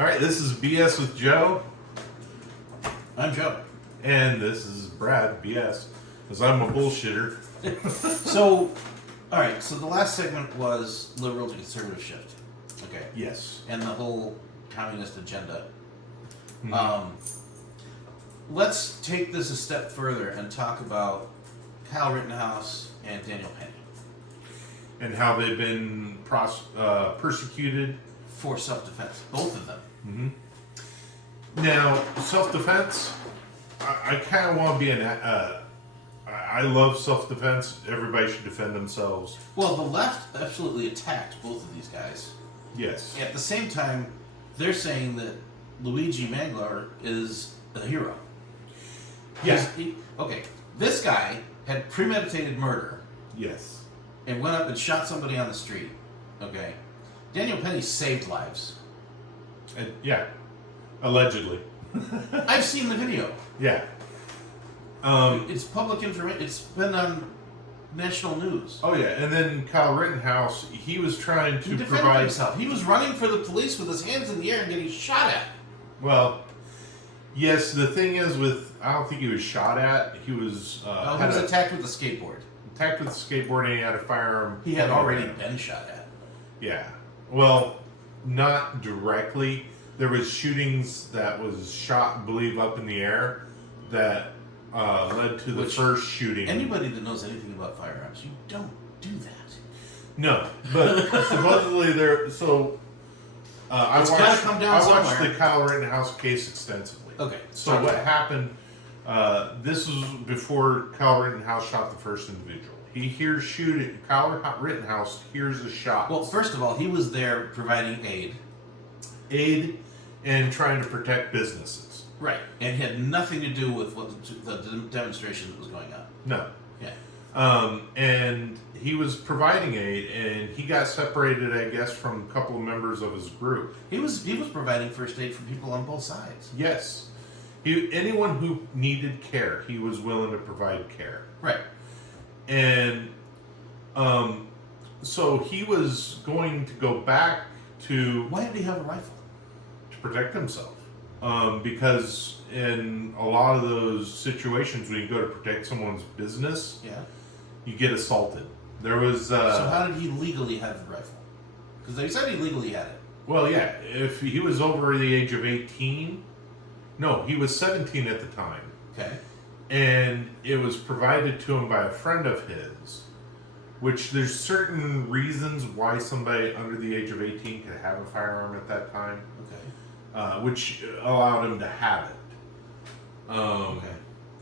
All right, this is BS with Joe. I'm Joe. And this is Brad, BS, because I'm a bullshitter. So, all right, so the last segment was liberal to conservative shift. Okay. Yes. And the whole communist agenda. Mm-hmm. Let's take this a step further and talk about Kyle Rittenhouse and Daniel Penney. And how they've been persecuted. For self-defense. Both of them. Mm-hmm. Now, self-defense, I kind of want to be I love self-defense. Everybody should defend themselves. Well, the left absolutely attacked both of these guys. Yes. At the same time, they're saying that Luigi Manglar is a hero. Yeah. Okay, this guy had premeditated murder. Yes. And went up and shot somebody on the street. Okay. Daniel Penney saved lives. Yeah. Allegedly. I've seen the video. Yeah. It's public information. It's been on national news. Oh, yeah. And then Kyle Rittenhouse, he was trying to provide himself. He was running for the police with his hands in the air and getting shot at. Well, yes, the thing is I don't think he was shot at. He was... he was attacked with a skateboard. Attacked with a skateboard and he had a firearm. He had already been shot at. Yeah. Well, not directly. There was shootings that was shot, I believe, up in the air that led to the first shooting. Anybody that knows anything about firearms, you don't do that. No, but supposedly there... So, I watched the Kyle Rittenhouse case extensively. Okay. So what happened... this was before Kyle Rittenhouse shot the first individual. He hears shooting. Kyle Rittenhouse hears a shot. Well, first of all, he was there providing aid, and trying to protect businesses. Right, and had nothing to do with what the demonstration that was going on. No. Yeah. And he was providing aid, and he got separated, I guess, from a couple of members of his group. He was providing first aid for people on both sides. Yes. Anyone who needed care, he was willing to provide care. Right. And so he was going to go back to... Why did he have a rifle? To protect himself. Because in a lot of those situations when you go to protect someone's business, you get assaulted. There was... so how did he legally have the rifle? Because they said he legally had it. Well, yeah. If he was over the age of 18... No, he was 17 at the time. Okay. And it was provided to him by a friend of his, which there's certain reasons why somebody under the age of 18 could have a firearm at that time. Okay. Which allowed him to have it. Okay.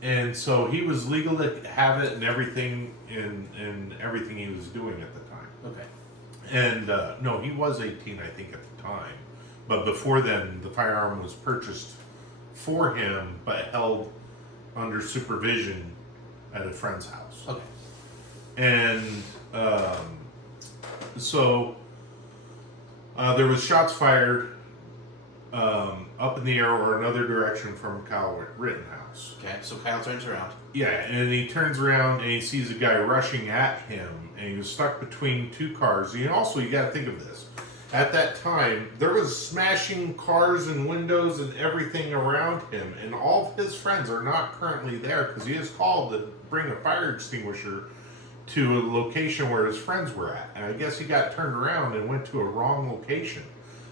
And so he was legal to have it and everything in everything he was doing at the time. Okay. And no, he was 18, I think, at the time. But before then, the firearm was purchased for him, but held under supervision at a friend's house. Okay. And so there was shots fired up in the air or another direction from Kyle Rittenhouse. Okay, so Kyle turns around. Yeah, and he turns around and he sees a guy rushing at him, and he was stuck between two cars. And also, you got to think of this. At that time, there was smashing cars and windows and everything around him, and all of his friends are not currently there because he is called to bring a fire extinguisher to a location where his friends were at. And I guess he got turned around and went to a wrong location.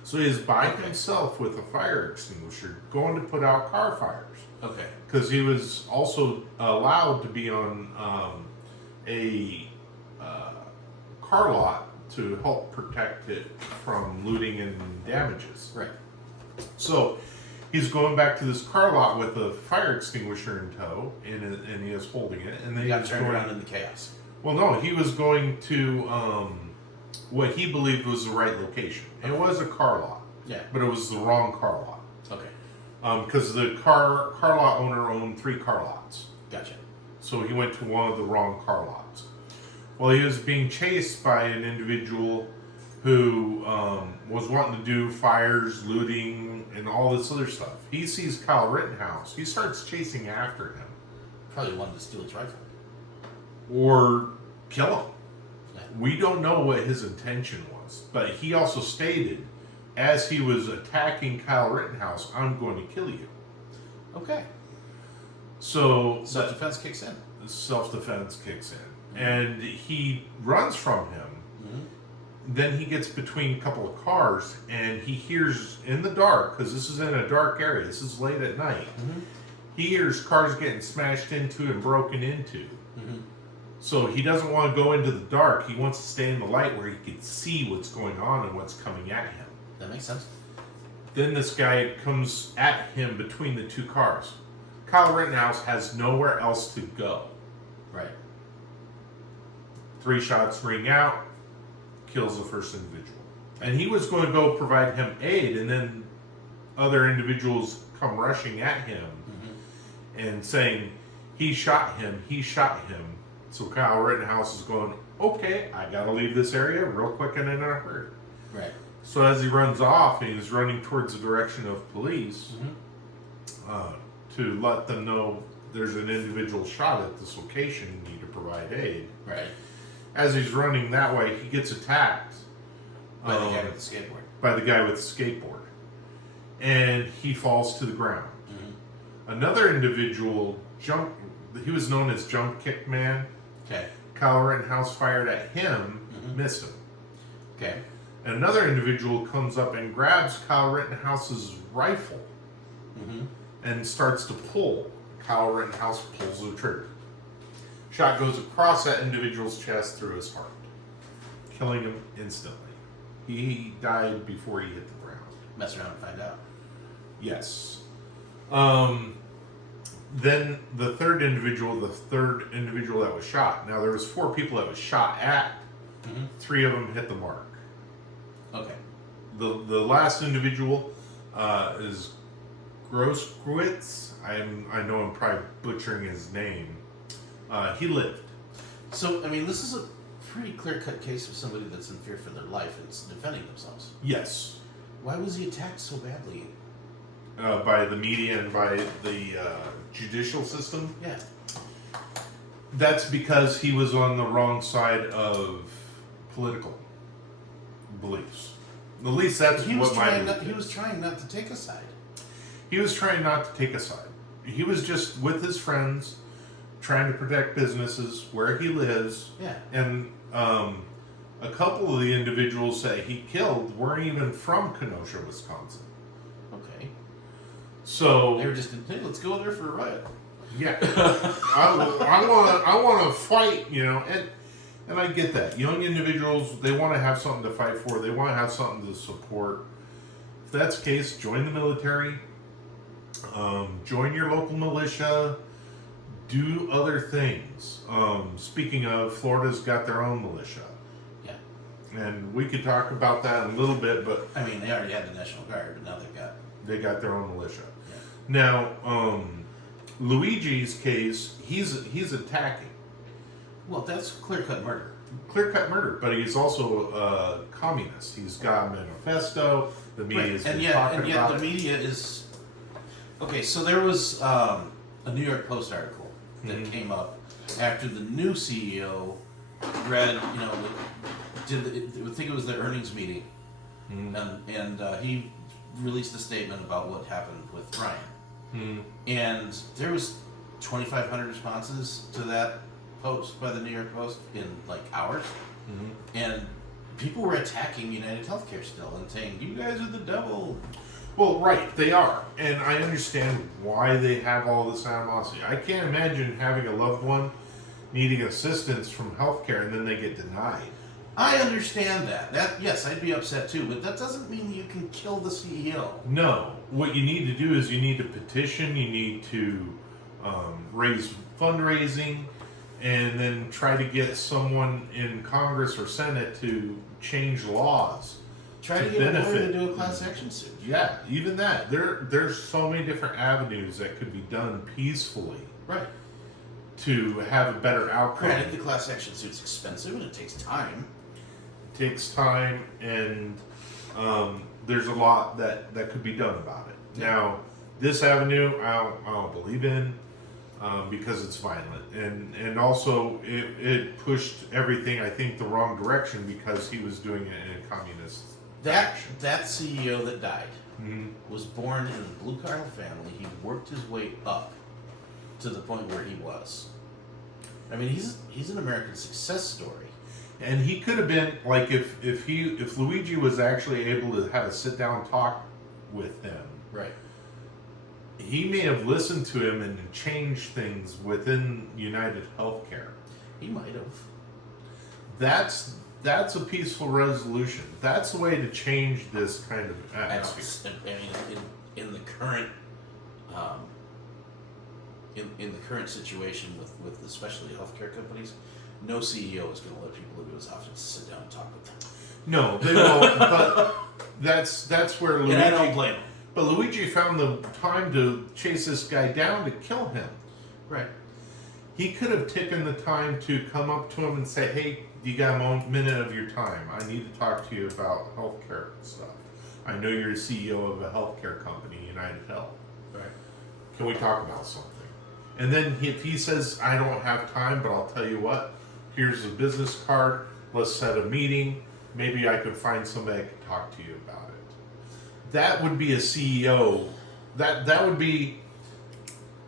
So he is by himself with a fire extinguisher going to put out car fires. Okay. Because he was also allowed to be on a car lot to help protect it from looting and damages. Right. So he's going back to this car lot with a fire extinguisher in tow, and he is holding it. And then he got turned around in the chaos. Well, no, he was going to what he believed was the right location. It was a car lot. Yeah. But it was the wrong car lot. Okay. Because the car lot owner owned 3 car lots. Gotcha. So he went to one of the wrong car lots. Well, he was being chased by an individual who was wanting to do fires, looting, and all this other stuff. He sees Kyle Rittenhouse. He starts chasing after him. Probably wanted to steal his rifle. Or kill him. Yeah. We don't know what his intention was. But he also stated as he was attacking Kyle Rittenhouse, I'm going to kill you. Okay. So Self-defense kicks in. Self-defense kicks in. And he runs from him. Then he gets between a couple of cars, and he hears in the dark, because this is in a dark area, this is late at night, he hears cars getting smashed into and broken into. So he doesn't want to go into the dark. He wants to stay in the light where he can see what's going on and what's coming at him. That makes sense. Then this guy comes at him between the two cars. Kyle Rittenhouse has nowhere else to go. Right. 3 shots ring out, kills the first individual. And he was going to go provide him aid, and then other individuals come rushing at him and saying, he shot him. So Kyle Rittenhouse is going, okay, I gotta leave this area real quick and in a hurry. Right. So as he runs off, and he's running towards the direction of police to let them know there's an individual shot at this location, you need to provide aid. Right. As he's running that way, he gets attacked By the guy with the skateboard. By the guy with the skateboard. And he falls to the ground. Another individual he was known as Jump Kick Man. Okay. Kyle Rittenhouse fired at him, missed him. Okay. And another individual comes up and grabs Kyle Rittenhouse's rifle and starts to pull. Kyle Rittenhouse pulls the trigger. Shot goes across that individual's chest through his heart, killing him instantly. He died before he hit the ground. Mess around and find out. Yes. Then the third individual that was shot. Now there was 4 people that was shot at. 3 of them hit the mark. Okay. The last individual is Groskowitz. I know I'm probably butchering his name. He lived. So, I mean, this is a pretty clear-cut case of somebody that's in fear for their life and is defending themselves. Yes. Why was he attacked so badly? By the media and by the judicial system. Yeah. That's because he was on the wrong side of political beliefs. At least that's he what my he was trying not to take a side. He was trying not to take a side. He was just with his friends, trying to protect businesses where he lives. Yeah. And a couple of the individuals that he killed weren't even from Kenosha, Wisconsin. Okay. So they were just, hey, let's go there for a riot. Yeah. I want to fight, and I get that. Young individuals, they want to have something to fight for. They want to have something to support. If that's the case, join the military. Join your local militia. Do other things. Speaking of, Florida's got their own militia. Yeah. And we could talk about that in a little bit, but I mean, they already had the National Guard, but now they got their own militia. Yeah. Now, Luigi's case, he's attacking. Well, that's clear-cut murder. Clear-cut murder, but he's also a communist. He's got a manifesto. The media's been talking about it. The media is... Okay, so there was a New York Post article that came up after the new CEO read, I think it was the earnings meeting, and he released a statement about what happened with Ryan. And there was 2,500 responses to that post by the New York Post in like hours. And people were attacking United Healthcare still and saying, you guys are the devil. Well, right, they are. And I understand why they have all this animosity. I can't imagine having a loved one needing assistance from healthcare and then they get denied. I understand that. Yes, I'd be upset too, but that doesn't mean you can kill the CEO. No. What you need to do is you need to petition, you need to raise fundraising, and then try to get someone in Congress or Senate to change laws. Try to get a lawyer to do a class action suit. Yeah, even that. There's so many different avenues that could be done peacefully. Right. To have a better outcome. Granted, the class action suit's expensive and it takes time. It takes time, and there's a lot that could be done about it. Yeah. Now, this avenue, I don't believe in because it's violent, and also it pushed everything, I think, the wrong direction because he was doing it in a communist. action. that CEO that died Mhm. was born in a blue collar family. He worked his way up to the point where he was. I mean, he's an American success story. And he could have been like if Luigi was actually able to have a sit down talk with him, Right. he may have listened to him and changed things within United Healthcare. He might have. That's a peaceful resolution. That's the way to change this kind of atmosphere. I mean, in the current in the current situation with especially healthcare companies, no CEO is going to let people into his office to sit down and talk with them. No, they won't. But that's where Luigi. And I don't blame him. But Luigi found the time to chase this guy down to kill him. Right. He could have taken the time to come up to him and say, "Hey, you got a minute of your time? I need to talk to you about healthcare stuff. I know you're the CEO of a healthcare company, United Health. Right. Can we talk about something?" And then if he says, "I don't have time, but I'll tell you what, here's a business card. Let's set a meeting. Maybe I could find somebody I could talk to you about it." That would be a CEO. That would be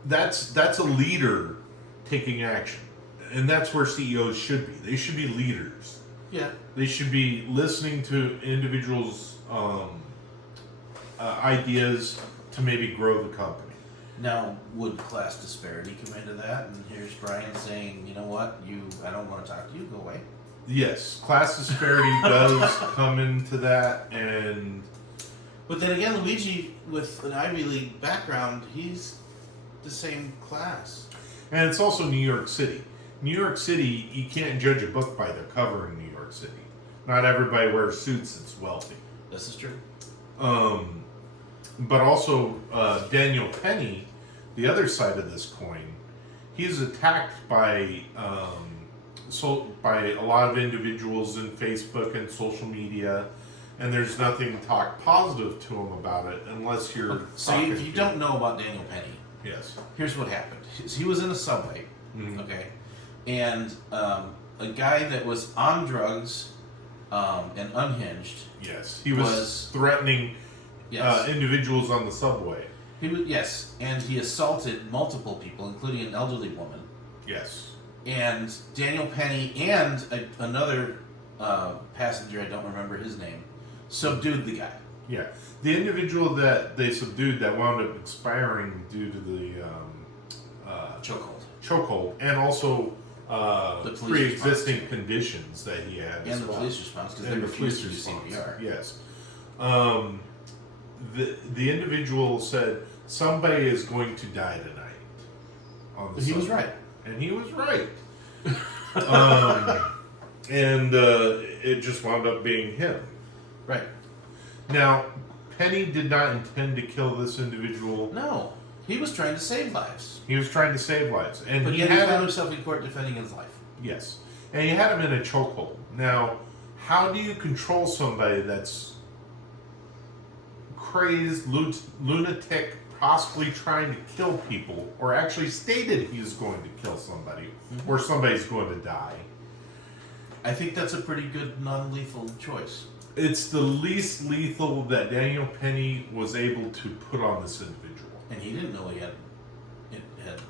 that's a leader taking action. And that's where CEOs should be. They should be leaders. Yeah. They should be listening to individuals' ideas to maybe grow the company. Now, would class disparity come into that? And here's Brian saying, "You know what? I don't want to talk to you. Go away." Yes, class disparity does come into that, and But then again, Luigi, with an Ivy League background, he's the same class. it's also New York City. New York City, you can't judge a book by their cover in New York City. Not everybody wears suits that's wealthy. This is true. But also Daniel Penney, the other side of this coin, he's attacked by by a lot of individuals in Facebook and social media, and there's nothing to talk positive to him about it unless you're. So if you don't know about Daniel Penney, yes, here's what happened. He was in a subway, okay, and a guy that was on drugs and unhinged. Yes, he was threatening individuals on the subway. And he assaulted multiple people, including an elderly woman. Yes. And Daniel Penney and another passenger, I don't remember his name, subdued the guy. Yeah. The individual that they subdued that wound up expiring due to the chokehold, and also the pre-existing conditions that he had, and the police response, because they refused to do CPR. Yes. The individual said somebody is going to die tonight. He was right. And he was right. And it just wound up being him. Right. Now, Penney did not intend to kill this individual. No. He was trying to save lives. He was trying to save lives. And but yet he found himself in court defending his life. Yes. And he had him in a chokehold. Now, how do you control somebody that's crazed, lunatic, possibly trying to kill people, or actually stated he's going to kill somebody, or somebody's going to die? I think that's a pretty good non-lethal choice. It's the least lethal that Daniel Penney was able to put on this individual. And he didn't know he had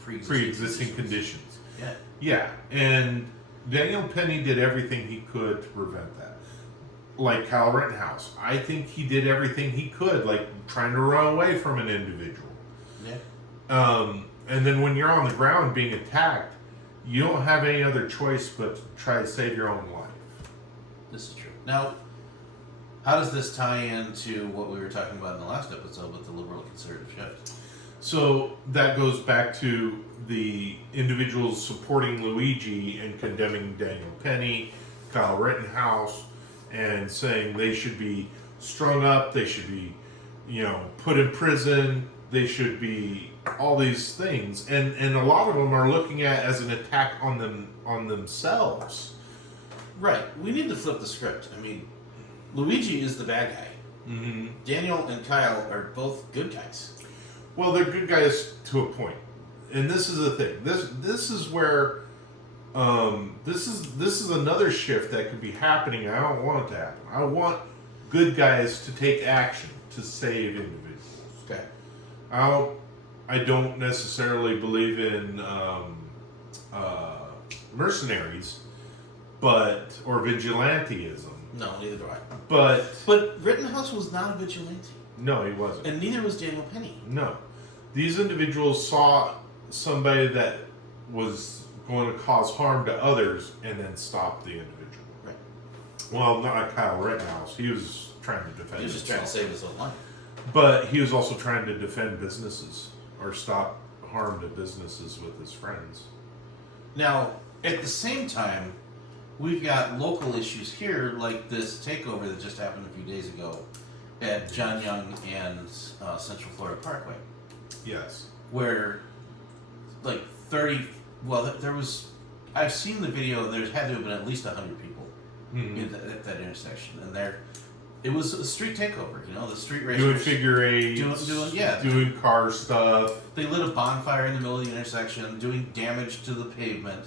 pre-existing conditions. Yeah. Yeah, and Daniel Penney did everything he could to prevent that. Like Kyle Rittenhouse. I think he did everything he could, like trying to run away from an individual. Yeah. And then when you're on the ground being attacked, you don't have any other choice but to try to save your own life. This is true. Now, how does this tie into what we were talking about in the last episode with the liberal conservative shift? So that goes back to the individuals supporting Luigi and condemning Daniel Penney, Kyle Rittenhouse, and saying they should be strung up, they should be, put in prison, they should be all these things, and a lot of them are looking at it as an attack on themselves. Right. We need to flip the script. I mean, Luigi is the bad guy. Mm-hmm. Daniel and Kyle are both good guys. Well, they're good guys to a point, and this is the thing. This is where this is another shift that could be happening. I don't want it to happen. I want good guys to take action to save individuals. Okay. I don't necessarily believe in mercenaries, or vigilanteism. No, neither do I. But Rittenhouse was not a vigilante, no, he wasn't. and neither was Daniel Penney. No, these individuals saw somebody that was going to cause harm to others and then stop the individual. Right. Well, not Kyle Rittenhouse. He was trying to defend. He was just trying to save his own life. But he was also trying to defend businesses or stop harm to businesses with his friends. Now, at the same time, we've got local issues here, like this takeover that just happened a few days ago at John Young and Central Florida Parkway, Yes. where like 30. Well, there was. I've seen the video. There had to have been at least 100 people at that intersection, and it was a street takeover. You know, the street racers Doing figure eights, doing car stuff. They lit a bonfire in the middle of the intersection, doing damage to the pavement.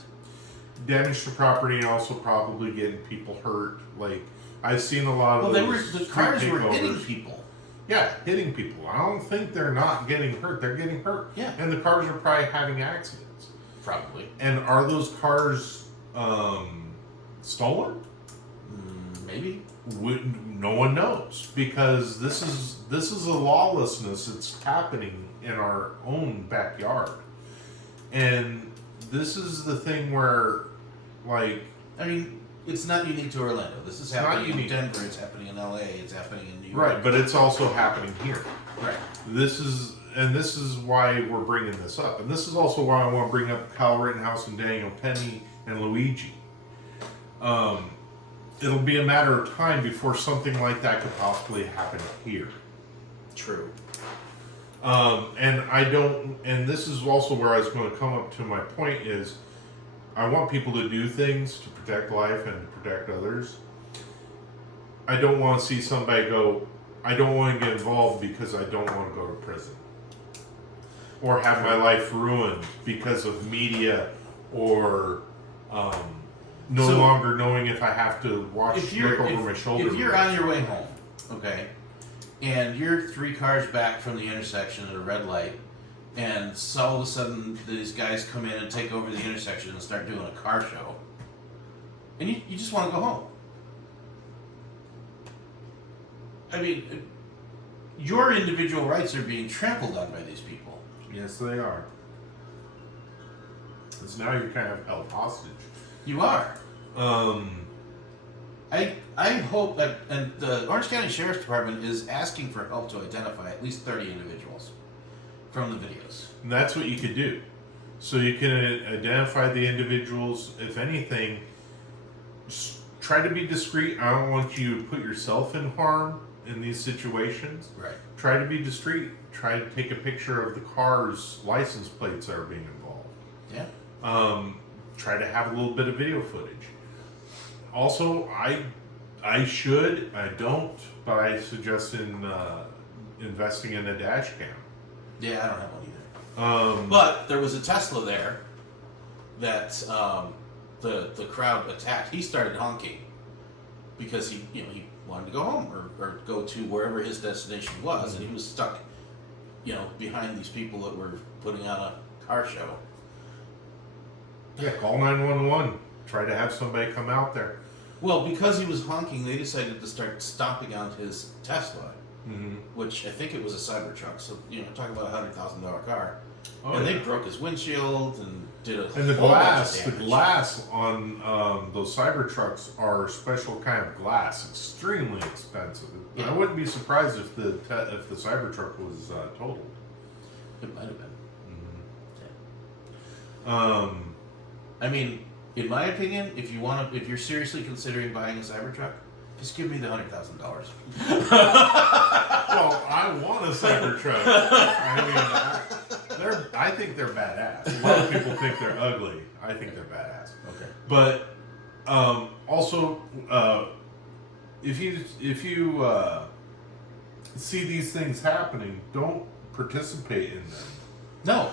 Damage to property and also probably getting people hurt. Like, I've seen a lot of The cars were hitting people. Yeah, hitting people. I don't think they're not getting hurt. They're getting hurt. Yeah. And the cars are probably having accidents. Probably. And are those cars stolen? Maybe. No one knows, because this is a lawlessness that's happening in our own backyard. And this is the thing where, like, I mean, it's not unique to Orlando. This is happening in Denver. It's happening in LA. It's happening in New York. right, but it's also happening here. Right. This is why we're bringing this up. And this is also why I want to bring up Kyle Rittenhouse and Daniel Penney and Luigi. It'll be a matter of time before something like that could possibly happen here. True. And this is also where I was going to come up to my point is, I want people to do things to protect life and to protect others. I don't want to see somebody go, I don't want to get involved because I don't want to go to prison. Or have my life ruined because of media or no longer knowing if I have to look over my shoulder. If you're on your way home, okay, and you're 3 cars back from the intersection at a red light, and so all of a sudden these guys come in and take over the intersection and start doing a car show, and you just want to go home. I mean, your individual rights are being trampled on by these people. Yes, they are. Because now you're kind of held hostage. You are. I hope that, and the Orange County Sheriff's Department is asking for help to identify at least 30 individuals from the videos. And that's what you could do. So you can identify the individuals. If anything, just try to be discreet. I don't want you to put yourself in harm in these situations. Right. Try to be discreet. Try to take a picture of the car's license plates that are being involved. Yeah. Try to have a little bit of video footage. Also, I don't, but I suggest investing in a dash cam. Yeah, I don't have one either. But there was a Tesla there that the crowd attacked. He started honking because he wanted to go home or go to wherever his destination was, and he was stuck, behind these people that were putting on a car show. Yeah, call 911. Try to have somebody come out there. Well, because he was honking, they decided to start stomping on his Tesla, which I think it was a Cybertruck. So talk about a $100,000 car, and they broke his windshield and did a and the whole glass. bunch of The damage. glass on those Cybertrucks are special kind of glass, extremely expensive. Yeah. I wouldn't be surprised if the Cybertruck was totaled. It might have been. Mm-hmm. I mean, in my opinion, if you're seriously considering buying a Cybertruck, just give me the $100,000. Well, I want a Cybertruck. I think they're badass. A lot of people think they're ugly. I think they're badass. Okay. But also, if you see these things happening, don't participate in them. No.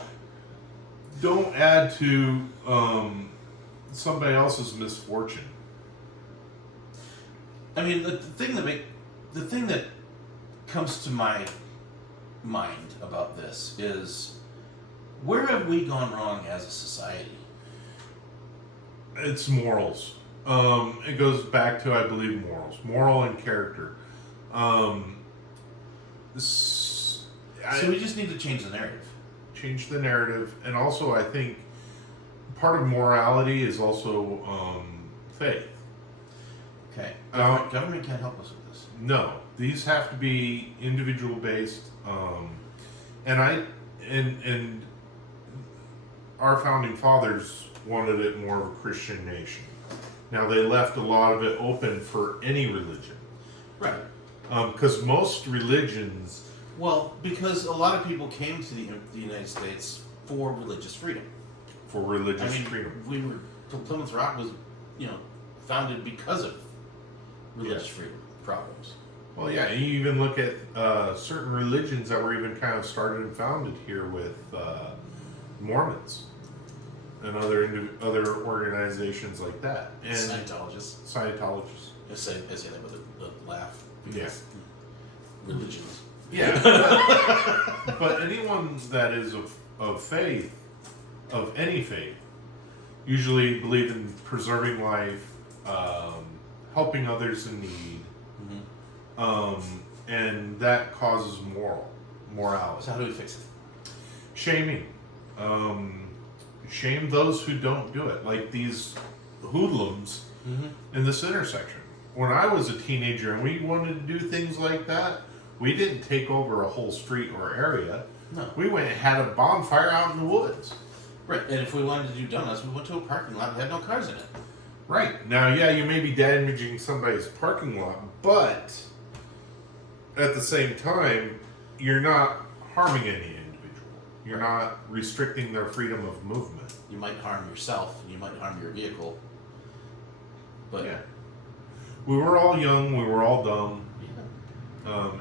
Don't add to somebody else's misfortune. I mean, the thing that the thing that comes to my mind about this is, where have we gone wrong as a society? It's morals. It goes back to, I believe, moral and character. So we just need to change the narrative. Change the narrative, and also I think part of morality is also faith. Okay. Um, Government can't help us with this. No, these have to be individual based, and our founding fathers wanted it more of a Christian nation. Now they left a lot of it open for any religion, Right. Because most religions, Well, because a lot of people came to the United States for religious freedom. for religious I mean, freedom. Plymouth Rock was, founded because of religious freedom problems. Well, yeah, you even look at certain religions that were even kind of started and founded here with Mormons and other organizations like that. And Scientologists. I say that with a laugh because religions. Yeah. But anyone that is of faith, of any faith, usually believe in preserving life, helping others in need, and that causes morality. So how do we fix it? Shaming. Shame those who don't do it, like these hoodlums in this intersection. When I was a teenager and we wanted to do things like that, we didn't take over a whole street or area. No. We went and had a bonfire out in the woods. Right, and if we wanted to do donuts, we went to a parking lot that had no cars in it. Right. Now, yeah, you may be damaging somebody's parking lot, but at the same time, you're not harming any individual. You're not restricting their freedom of movement. You might harm yourself, you might harm your vehicle. But Yeah. We were all young, we were all dumb.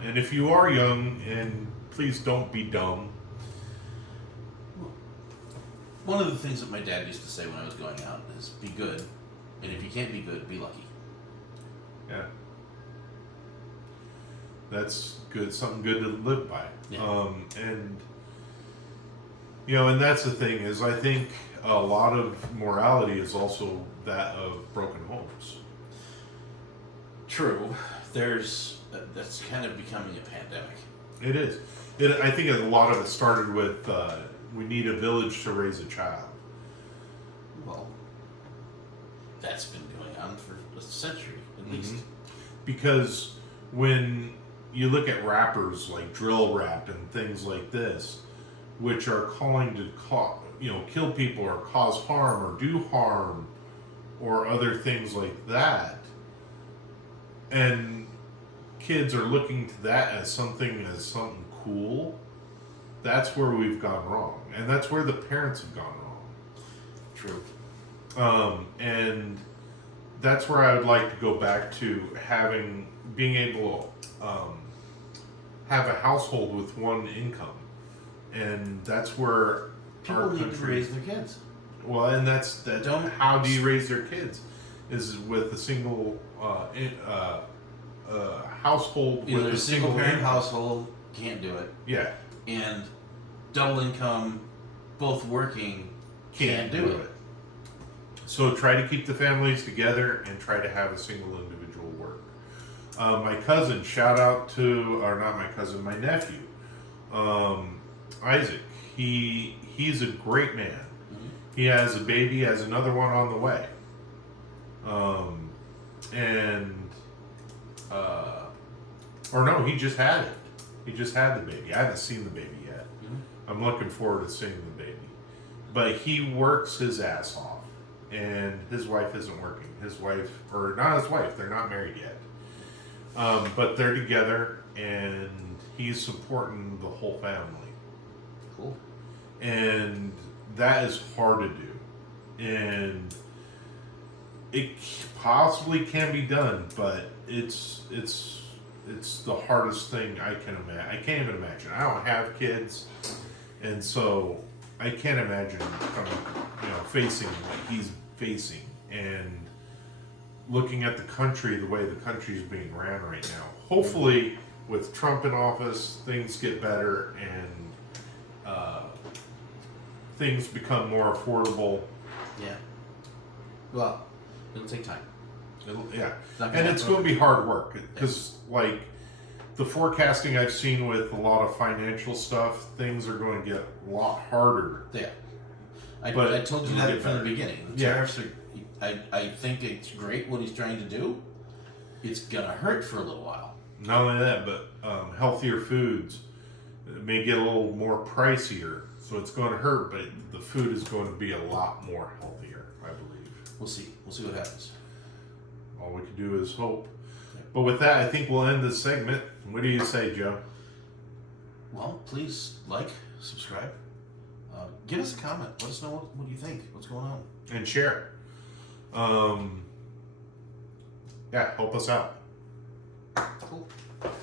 And if you are young, and please don't be dumb. One of the things that my dad used to say when I was going out is be good, and if you can't be good, be lucky. Yeah. That's good, something good to live by. Yeah. And that's the thing is I think a lot of morality is also that of broken homes. True. That's kind of becoming a pandemic. It is. I think a lot of it started with we need a village to raise a child. Well, that's been going on for a century at least. Because when you look at rappers like drill rap and things like this, which are calling to kill people or cause harm or do harm or other things like that, and kids are looking to that as something cool, that's where we've gone wrong, and that's where the parents have gone wrong. True. And that's where I would like to go back to being able to have a household with one income, and that's where People need to raise their kids. Well, and that's how do you raise their kids? Is with a single household with Either a a single single parent income. household can't do it, Yeah, and double income, both working, can't do it. So try to keep the families together and try to have a single individual work. My cousin, my nephew, Isaac. He's a great man. He has a baby, has another one on the way. He just had it. He just had the baby. I haven't seen the baby yet. I'm looking forward to seeing the baby. But he works his ass off, and his wife isn't working. They're not married yet. But they're together, and he's supporting the whole family. Cool. And that is hard to do. And it possibly can be done, but it's the hardest thing I can imagine. I can't even imagine. I don't have kids, and so I can't imagine facing what he's facing and looking at the country the way the country is being ran right now. hopefully with Trump in office, things get better and things become more affordable. Yeah. Well, it'll take time. Yeah, Not gonna and it's happen. going to be hard work because, like, the forecasting I've seen with a lot of financial stuff, things are going to get a lot harder. Yeah. But I told you it'll that get from the better. beginning. The Yeah. tariffs are. I think it's great what he's trying to do. It's gonna hurt for a little while. Not only that, but healthier foods may get a little more pricier, so it's going to hurt, but the food is going to be a lot more healthier, I believe. We'll see. We'll see what happens. All we can do is hope. But with that, I think we'll end this segment. What do you say, Joe? Well, please like, subscribe, give us a comment. Let us know what you think. What's going on? And share. Yeah, help us out. Cool.